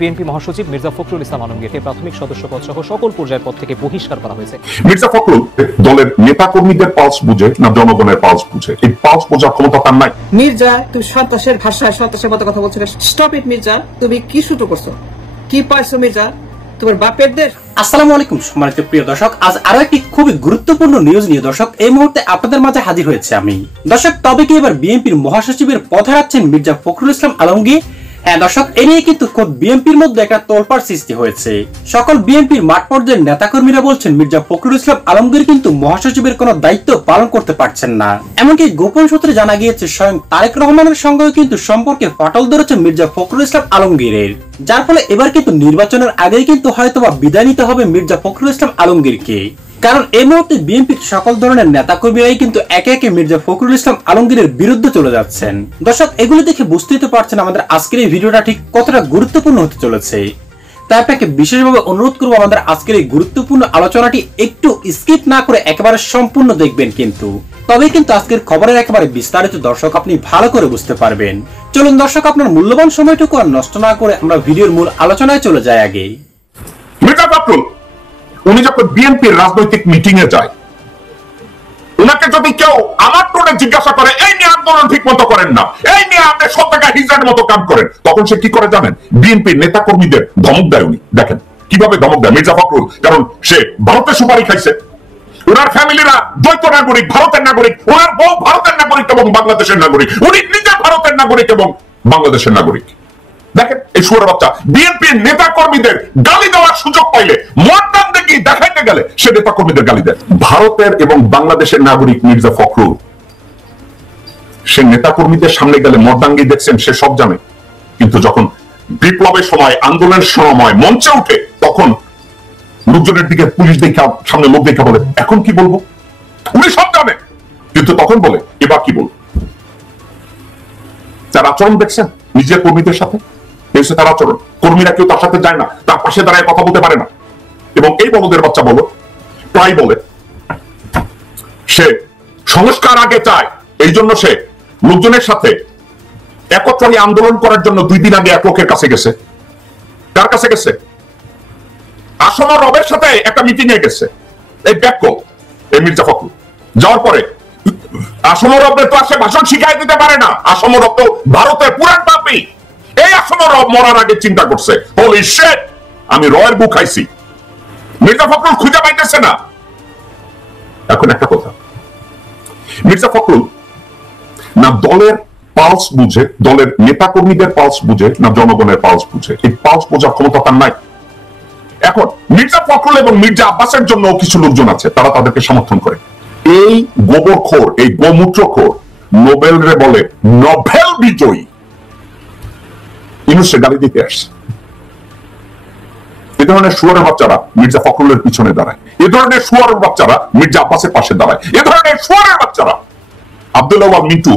BNP মহাসচিব মির্জা ফখরুল ইসলাম আলমগীরকে প্রাথমিক সদস্য পদ সহ সকল পর্যায়ের পদ থেকে বহিষ্কার করা হয়েছে। মির্জা ফখরুল দলের নেতাকর্মীদের পালস বুঝে না জনগণের পালস বুঝে? এই পালস বোঝার ক্ষমতা তার নাই। মির্জা, তুমি সন্ত্রাসের ভাষায় সন্ত্রাসের মতো কথা বলছো। স্টপ ইট মির্জা, তুমি কি শুরু করছো? কি পাইছো মির্জা? তোমার বাপের দেশ। আসসালামু আলাইকুম সম্মানিত প্রিয় দর্শক, আজ আরো একটি খুবই গুরুত্বপূর্ণ নিউজ নিয়ে দর্শক এই মুহূর্তে আপনাদের মাঝে হাজির হয়েছে আমি। দর্শক, তবে কি এবার বিএনপির মহাসচিবের পদ হারাচ্ছেন মির্জা ফখরুল ইসলাম আলমগীর? হ্যাঁ দর্শক, এ নিয়ে কিন্তু খোদ বিএনপির মধ্যে একটা তোলপাড় সৃষ্টি হয়েছে। সকল বিএনপির মাঠ পর্যায়ের নেতাকর্মীরা বলছেন মির্জা ফখরুল ইসলাম আলমগীর কিন্তু মহাসচিবের কোনো দায়িত্ব পালন করতে পারছেন না। এমনকি গোপন সূত্রে জানা গিয়েছে স্বয়ং তারেক রহমানের সঙ্গেও কিন্তু সম্পর্কে ফাটল ধরেছে মির্জা ফখরুল ইসলাম আলমগীরের, যার ফলে এবার কিন্তু নির্বাচনের আগেই কিন্তু হয়তোবা বিদায় নিতে হবে মির্জা ফখরুল ইসলাম আলমগীরকে। কারণ এই মুহূর্তে বিএনপির সকল ধরনের নেতাকর্মীরাই কিন্তু একে একে মির্জা ফখরুল ইসলাম আলমগীরের বিরুদ্ধে চলে যাচ্ছেন। দর্শক, এগুলো দেখে বুঝতেই তো পারছেন আমাদের আজকের এই ভিডিওটা ঠিক কতটা গুরুত্বপূর্ণ হতে চলেছে। তাই আপনাকে বিশেষভাবে অনুরোধ করবো আমাদের আজকের এই গুরুত্বপূর্ণ আলোচনাটি একটু স্কিপ না করে একেবারে সম্পূর্ণ দেখবেন, কিন্তু তবেই কিন্তু আজকের খবরের একেবারে বিস্তারিত দর্শক আপনি ভালো করে বুঝতে পারবেন। চলুন দর্শক, আপনার মূল্যবান সময়টুকু আর নষ্ট না করে আমরা ভিডিওর মূল আলোচনায় চলে যাই। আগে মির্জা ফখরুল উনি যখন বিএনপির রাজনৈতিক মিটিং এ যায়, ওনাকে যদি কেউ আমার টোনে জিজ্ঞাসা করে এই নিয়ে আন্দোলন ঠিক মতো করেন না, এই নিয়ে আপনি সব জায়গায় হিজড়ার মতো কাম করেন, তখন সে কি করে জানেন? বিএনপির নেতা কর্মীদের ধমক দেয়। উনি দেখেন কিভাবে ধমক দেয় মির্জা ফখরুল, কারণ সে ভারতের সুপারি খাইছে, ওনার ফ্যামিলিরা দ্বৈত নাগরিক, ভারতের নাগরিক, ওনার বউ ভারতের নাগরিক এবং বাংলাদেশের নাগরিক, উনি নিজে ভারতের নাগরিক এবং বাংলাদেশের নাগরিক। দেখেন এই শুয়োরের বাচ্চা বিএনপির নেতা কর্মীদের গালি দেওয়ার সুযোগ পাইলে মর্দান দেখি দেখাইতে গেলে সে নেতা কর্মীদের গালি দেয়। ভারতের এবং বাংলাদেশের নাগরিক মির্জা ফখরুল, সে নেতা কর্মীদের সামনে গেলে মর্দাঙ্গি দেখছেন, সে সব জানে। কিন্তু যখন বিপ্লবের সময়, আন্দোলনের সময় মঞ্চে উঠে, তখন লোকজনের দিকে পুলিশ দেখা, সামনে লোক দেখা বলে এখন কি বলবো, উনি সব জানে। কিন্তু তখন বলে এবার কি বলবো। তার আচরণ দেখছেন নিজের কর্মীদের সাথে, তার আচরণ, কর্মীরা কেউ তার সাথে যায় না, তার পাশে দাঁড়ায় কথা বলতে পারে না। এবং এই বলদের বাচ্চা বলো প্রায় বলে সে সংস্কার আগে চায়, এই জন্য সে লোকজনের সাথে একত্রে আন্দোলন করার জন্য 2 দিন আগে এক লোকের কাছে গেছে। কার কাছে গেছে? আসম রবের সাথে একটা মিটিং এ গেছে এই ব্যাক এই মির্জা ফখরুল। যাওয়ার পরে আসম রবের তো আসে ভাষণ শিখাই দিতে পারে না। আসম রব তো ভারতের পুরান পাপী। এই আসম রব মরার আগে চিন্তা করছে, হোলি শিট, আমি রয়ের বুক খাইছি। মির্জা ফখরুল খুঁজে পাইতেছে না। এখন একটা কথা, মির্জা ফখরুল না দলের পালস বুঝে, দলের নেতা কর্মীদের পালস বুঝে, না জনগণের পালস বুঝে? এই পালস বোঝার ক্ষমতা তার নাই। এখন মির্জা ফখরুল এবং মির্জা আব্বাসের জন্য কিছু লোকজন আছে, তারা তাদেরকে সমর্থন করে। এই গোবরখোর, এই গোমূত্রখোর নোবেল রে বলে নোবেল বিজয়ী ইউনুসকে গালি দিতে আসছে। এ ধরনের শুয়োরের বাচ্চারা মির্জা ফখরুলের পিছনে দাঁড়ায়, এ ধরনের শুয়োরের বাচ্চারা মির্জা আব্বাসের পাশে দাঁড়ায়, এ ধরনের শুয়োরের বাচ্চারা আব্দুল্লাহ ওয়াল মিন্টু,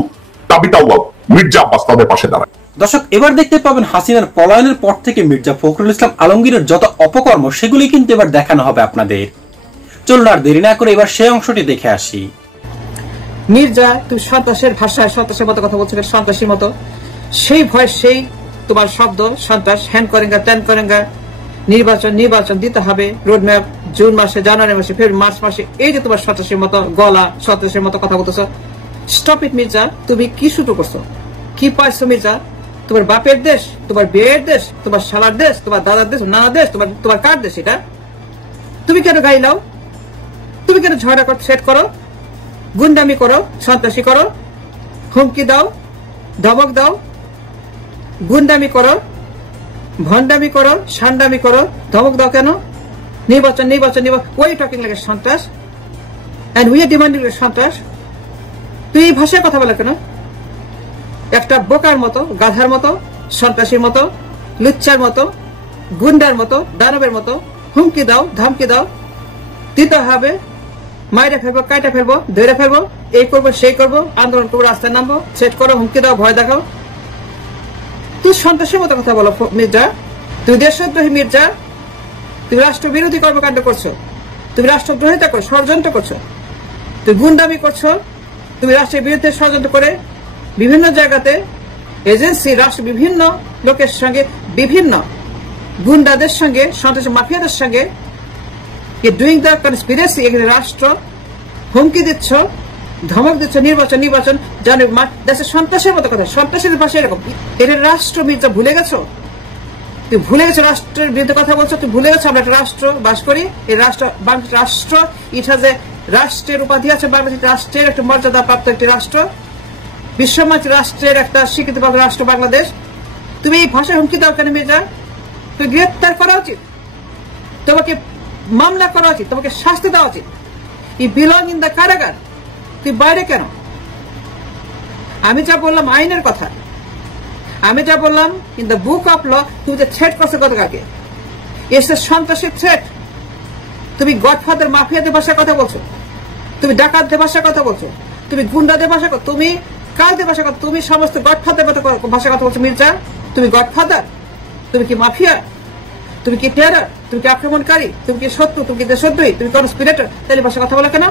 তাবিতা ওয়াল, মির্জা আব্বাস তাদের পাশে দাঁড়ায়। দর্শক, এবার দেখতে পাবেন হাসিনার পলায়নের পর থেকে মির্জা ফখরুল ইসলাম আলমগীরের যত অপকর্ম সেগুলি কিন্তু এবার দেখানো হবে আপনাদের। চলুন আর দেরি না করে এবার সেই অংশটি দেখে আসি। মির্জা, তুমি সন্ত্রাসের ভাষায় সন্ত্রাসের মতো কথা বলছো, সন্ত্রাসীর মতো। সেই ভয়, সেই তোমার শব্দ সন্ত্রাস, হ্যান করেঙ্গা ত্যান করেঙ্গা, নির্বাচন দিতে হবে, রোডম্যাপ জুন মাসে, জানুয়ারি মাসে, ফেব্রুয়ারি, মার্চ মাসে, এই যে তোমার সন্ত্রাসীর মতো গলা, সন্ত্রাসের মতো কথা বলতেছো। স্টপ ইট মির্জা, তুমি কি শুরু করছো? কি পাইছো মির্জা? তোমার বাপের দেশ, তোমার বিয়ের দেশ, তোমার শালার দেশ, তোমার দাদার দেশ, নানা দেশ, তোমার কার দেশ এটা? তুমি কেন গাই লাও? তুমি কেন ঝগড়া সেট করো, গুন্ডামি করো, সন্ত্রাসী করো, হুমকি দাও, ধমক দাও, গুন্ডামি করো, ভণ্ডামি করো, সান্ডামি করো, ধমক দাও কেন? নির্বাচন ওই টকিং লাগে সন্ত্রাস, এন্ড উই আর ডিমান্ডিং সন্ত্রাস। তুই এই ভাষায় কথা বলে কেন? একটা বোকার মতো, গাধার মতো, সন্ত্রাসীর মতো, লুচ্চার মতো, গুন্ডার মতো, দানবের মতো হুমকি দাও, ধমকি দাও, দিতে হবে, মাইরে ফেলবো, কাইটা ফেলবো, ধরে ফেলবো, এই করবো, সেই করবো, আন্দোলন করবো, রাস্তায় নামবো, সেট করো, হুমকি দাও, ভয় দেখাও। তুই সন্ত্রাসের মতো কথা বলো মির্জা, তুই দেশদ্রোহী মির্জা, তুমি রাষ্ট্র বিরোধী কর্মকাণ্ড করছো, তুমি রাষ্ট্রদ্রোহিতা করো, ষড়যন্ত্র করছো, তুই গুন্ডামি করছো, তুমি রাষ্ট্রের বিরুদ্ধে ষড়যন্ত্র করে বিভিন্ন জায়গাতে এজেন্সি, রাষ্ট্র বিভিন্ন লোকের সঙ্গে বিভিন্ন গুন্ডাদের সঙ্গে, সন্ত্রাসী মাফিয়াদের সঙ্গে ডুইং দ্য কনস্পিরেসি, এখানে রাষ্ট্র হুমকি দিচ্ছ, ধমক দিচ্ছ, নির্বাচন জানে দেশের সন্ত্রাসের মতো কথা। সন্ত্রাসের ভাষা এরকম। এটা রাষ্ট্র মির্জা ভুলে গেছো? তুই ভুলে গেছো রাষ্ট্রের বিরুদ্ধে কথা বলছো? তুই ভুলে গেছো আমরা একটা রাষ্ট্র বাস করি। এই রাষ্ট্র ইট হ্যাজ এ রাষ্ট্রের উপাধি আছে। বাংলাদেশ রাষ্ট্রের একটা মর্যাদা প্রাপ্ত একটি রাষ্ট্র, বিশ্বমঞ্চ রাষ্ট্রের একটা স্বীকৃতিপ্রাপ্ত রাষ্ট্র বাংলাদেশ। তুমি এই ভাষায় হুমকি দাও কেন মির্জা? তুমি গ্রেপ্তার করা উচিত, তোমাকে মামলা করা উচিত, তোমাকে শাস্তি দেওয়া উচিত। ই বিলং ইন দ্য কারাগার। তুই বাইরে কেন? আমি যা বললাম আইনের কথা, আমি যা বললাম in the book of law, তুমি যে থ্রেট করছো গতকালকে, এসে সন্ত্রাসের থ্রেট। তুমি গডফাদার মাফিয়াদের ভাষায় কথা বলছো, তুমি ডাকাতদের ভাষায় কথা বলছো, তুমি গুন্ডাদের ভাষা, তুমি কালদের ভাষা কথা, তুমি সমস্ত গডফাদার ভাষায় কথা বলছো মির্জা। তুমি গডফাদার? তুমি কি মাফিয়া? তুমি কি টেরর? তুমি কি আক্রমণকারী? তুমি কি শত্রু? তুমি কি দেশদ্রোহী? তুমি কনস্পিরেটর? তাহলে ভাষা কথা বলো কেন?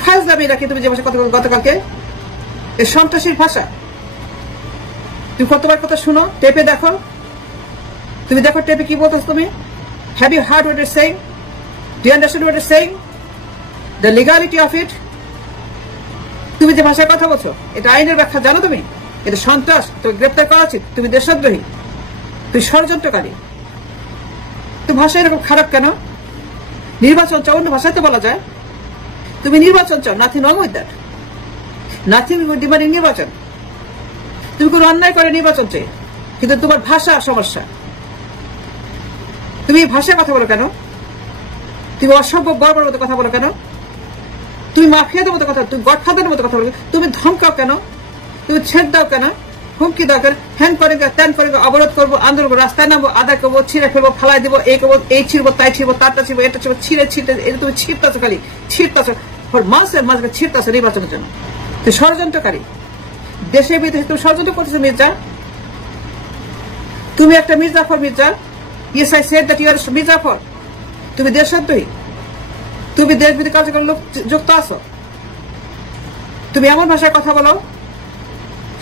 ফাজলামি রাখি তুমি যে ভাষা কথা বলো গতকালকে, এই সন্ত্রাসীর ভাষা। তুমি কতবার কথা শুনো, টেপে দেখো, তুমি দেখো টেপে কি বলতেছো তুমি। Have you heard what is saying? Do you understand what is saying? The legality of it. তুমি যে ভাষায় কথা বলছো এটা আইনের ব্যাখ্যা জানো তুমি? এটা সন্ত্রাস, তুমি গ্রেপ্তার করা উচিত। তুমি দেশদ্রোহী, তুমি ষড়যন্ত্রকারী। তো ভাষা এরকম খারাপ কেন? নির্বাচন চাও, অন্য ভাষাতে বলা যায়। তুমি নির্বাচন চাও, nothing wrong with that, nothing demanding নির্বাচন। তুমি কোনো অন্যায় করে নির্বাচন চাই, কিন্তু তোমার ভাষা সমস্যা। তুমি ভাষায় কথা বলো কেন? তুমি অসভ্য বড় মতো কথা বলো কেন? তুমি মাফিয়াদের মতো কথা, তুমি গডফাদারের মতো কথা বলো, তুমি ধমকাও কেন? তুমি ছেড় দাও কেন? হুমকি দাও কেন? হ্যান করে ত্যান করে অবরোধ করবো, আন্দোলন করবো, রাস্তায় নামবো, আদায় করবো, ছিঁড়ে ফেলবো, ফালাই দেবো, এই করবো, এই ছিড়বো, তাই ছিড়বো, তারটা ছিড়বো, এটা ছিড়বো, ছিঁড়ে এটা তুমি ছিঁড়তেছো, খালি ছিঁড়তেছো, মাসের মাঝে ছিঁড়তেছো নির্বাচনের জন্য। তুমি ষড়যন্ত্রকারী, দেশে বিদেশে তুমি ষড়যন্ত্র করতেছো মির্জা। তুমি একটা Mir Jafar Mirza. Yes I said that you are Mir Jafar. তুমি দেশদ্রোহী, তুমি দেশ বিরোধী কার্যক্রম যুক্ত আছো। তুমি এমন ভাষায় কথা বলো,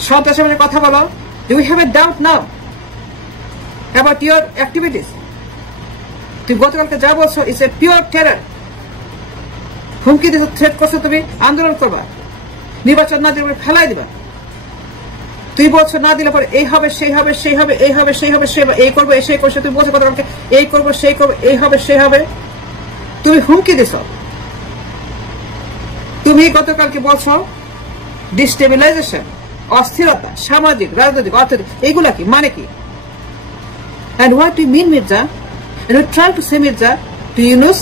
সন্ত্রাসের ভাষায় কথা বলো। Do you have a doubt now about your activities? তুমি গতকালকে যা বলছো ইটস এ পিওর টেরর। হুমকি দিচ্ছ, থ্রেট করছো, তুমি আন্দোলন করবা, নির্বাচন না দিলে ফেলাই দিবা। তুই বলছো না দিলে পরে এই হবে, সেই হবে, সেই হবে, এই হবে, সেই হবে, সেই হবে, এই করবো, সেই করছো। তুমি বলছো গতকালকে এই করবো, সেই করবো, এই হবে, সেই হবে। তুমি হুমকি দিছ। তুমি গতকালকে বলছো ডিস্টেবিলাইজেশন, অস্থিরতা, সামাজিক, রাজনৈতিক, অর্থনৈতিক, এইগুলা কি মানে কি? And what do you mean, Mirza? And you try to say, Mirza, to Yunus?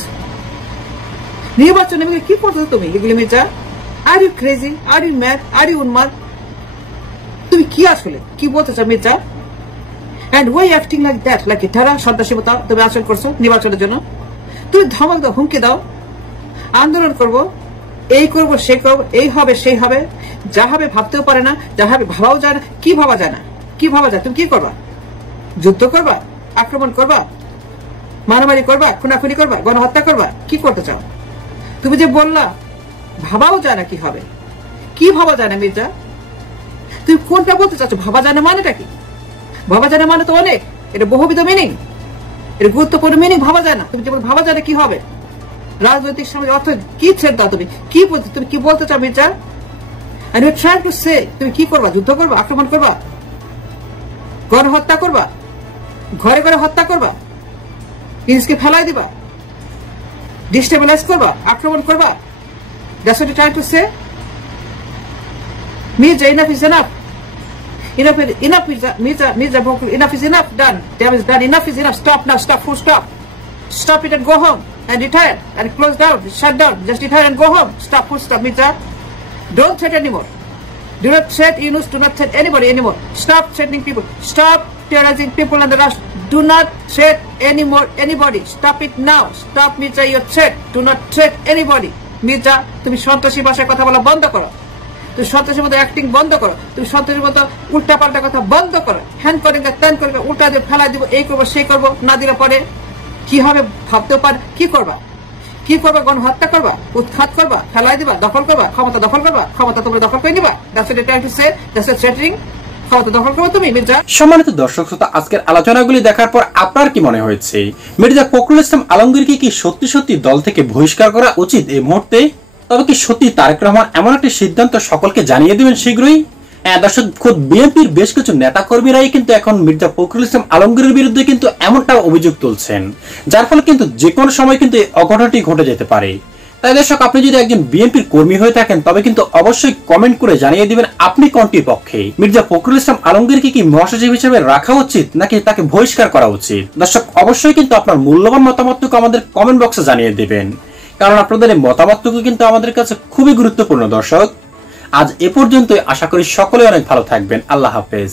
নির্বাচনে কি করছো তুমি এগুলি Mirza? Are you crazy? Are you mad? Are you উন্মাদ? তুমি কি আসলে কি বলতে চাও Mirza? And why acting like that, like a terror, সন্ত্রাসীতা তুমি আচরণ করছো নির্বাচনের জন্য? তুমি ধমক দাও, হুমকি দাও, আন্দোলন করবো, এই করবো, সে করবো, এই হবে, সেই হবে, যা হবে ভাবতেও পারে না, যা হবে ভাবাও যায় না। কি ভাবা যায় না? কি ভাবা যায়? তুমি কি করবা? যুদ্ধ করবা? আক্রমণ করবা? মারামারি করবা? খুনাখুনি করবা? গণহত্যা করবা? কি করতে চাও? তুমি যে বললা ভাবাও যায় না কি হবে, কি ভাবা যায় না মির্জা? তুমি কোনটা বলতে চাচ্ছ? ভাবা যায় না মানেটা কি? ভাবা যায় না মানে তো অনেক, এটা বহুবিধ মিনিং, এটা গুরুত্বপূর্ণ মিনিং। ভাবা যায় না, তুমি যে ভাবা যায় না কি হবে, রাজনৈতিক সমাজ, অর্থ কি ছেড়ে দাও? তুমি কি বলতে, তুমি কি বলতে চাও Mirza? And you try to say, তুমি কি করবা? যুদ্ধ করবা? আক্রমণ করবা? গণহত্যা করবা? ঘরে ঘরে হত্যা করবা? জিনিসকে ফেলাই দিবা? ডিস্টেবিলাইজ করবা? আক্রমণ করবা? That's what you try to say? Mirza, enough is enough. Enough is Mirza Bokul, enough is enough. Done. Damn is done. Enough is enough. Stop now. Stop. Full stop. Stop it and go home and retire and close down. Shut down. Just retire and go home. Stop. Full stop, Mirza. Don't threat anymore. Do not threat Yunus. Do not threat anybody anymore. Stop threatening people. Stop terrorizing people on the rush. Do not threat anymore anybody. Stop it now. Stop, Mirza, your threat. Do not threat anybody. Mirza, তুমি সন্ত্রাসী ভাষায় কথা বলা বন্ধ করো। তুমি সন্ত্রাসীর মতো acting বন্ধ করো। তুমি সন্ত্রাসীর মতো উল্টা পাল্টা কথা বন্ধ করো। হ্যান করে ত্যান করে উল্টা দিয়ে ফেলা দিব, এই করবো, সেই করবো, না দিলে পরে কি হবে ভাবতেও পারে। কি করবা? কি করবা? গণহত্যা করবা? উৎখাত করবা? ফেলাই দিবা? দখল করবা? ক্ষমতা দখল করবা? ক্ষমতা তোমরা দখল করে নিবা? That's what you're trying to say? That's what threatening? ক্ষমতা দখল করো তুমি মির্জা। সম্মানিত দর্শক শ্রোতা, আজকের আলোচনাগুলি দেখার পর আপনার কি মনে হয়েছে? মির্জা ফখরুল ইসলাম আলমগীরকে কি সত্যি সত্যি দল থেকে বহিষ্কার করা উচিত এই মুহূর্তে? তবে কি সত্যি তারেক রহমান এমন একটি সিদ্ধান্ত সকলকে জানিয়ে দেবেন শীঘ্রই? দর্শক, খোদ বিএনপির বেশ কিছু নেতা কর্মীরাই কিন্তু এখন মির্জা ফখরুল ইসলাম আলমগীরের বিরুদ্ধে কিন্তু এমনটা অভিযোগ তুলছেন, যার ফলে কিন্তু যে কোনো সময় কিন্তু এই অঘটনটি ঘটে যেতে পারে। তাই দর্শক, আপনি যদি একজন বিএনপির কর্মী হয়ে থাকেন তবে কিন্তু অবশ্যই কমেন্ট করে জানিয়ে দিবেন আপনি কোনটির পক্ষে। মির্জা ফখরুল ইসলাম আলমগীরকে কি মহাসচিব হিসেবে রাখা উচিত নাকি তাকে বহিষ্কার করা উচিত? দর্শক, অবশ্যই কিন্তু আপনার মূল্যবান মতামতটুকু আমাদের কমেন্ট বক্সে জানিয়ে দিবেন, কারণ আপনাদের এই মতামতটুকু কিন্তু আমাদের কাছে খুবই গুরুত্বপূর্ণ। দর্শক, আজ এ পর্যন্তই। আশা করি সকলে অনেক ভালো থাকবেন। আল্লাহ হাফেজ।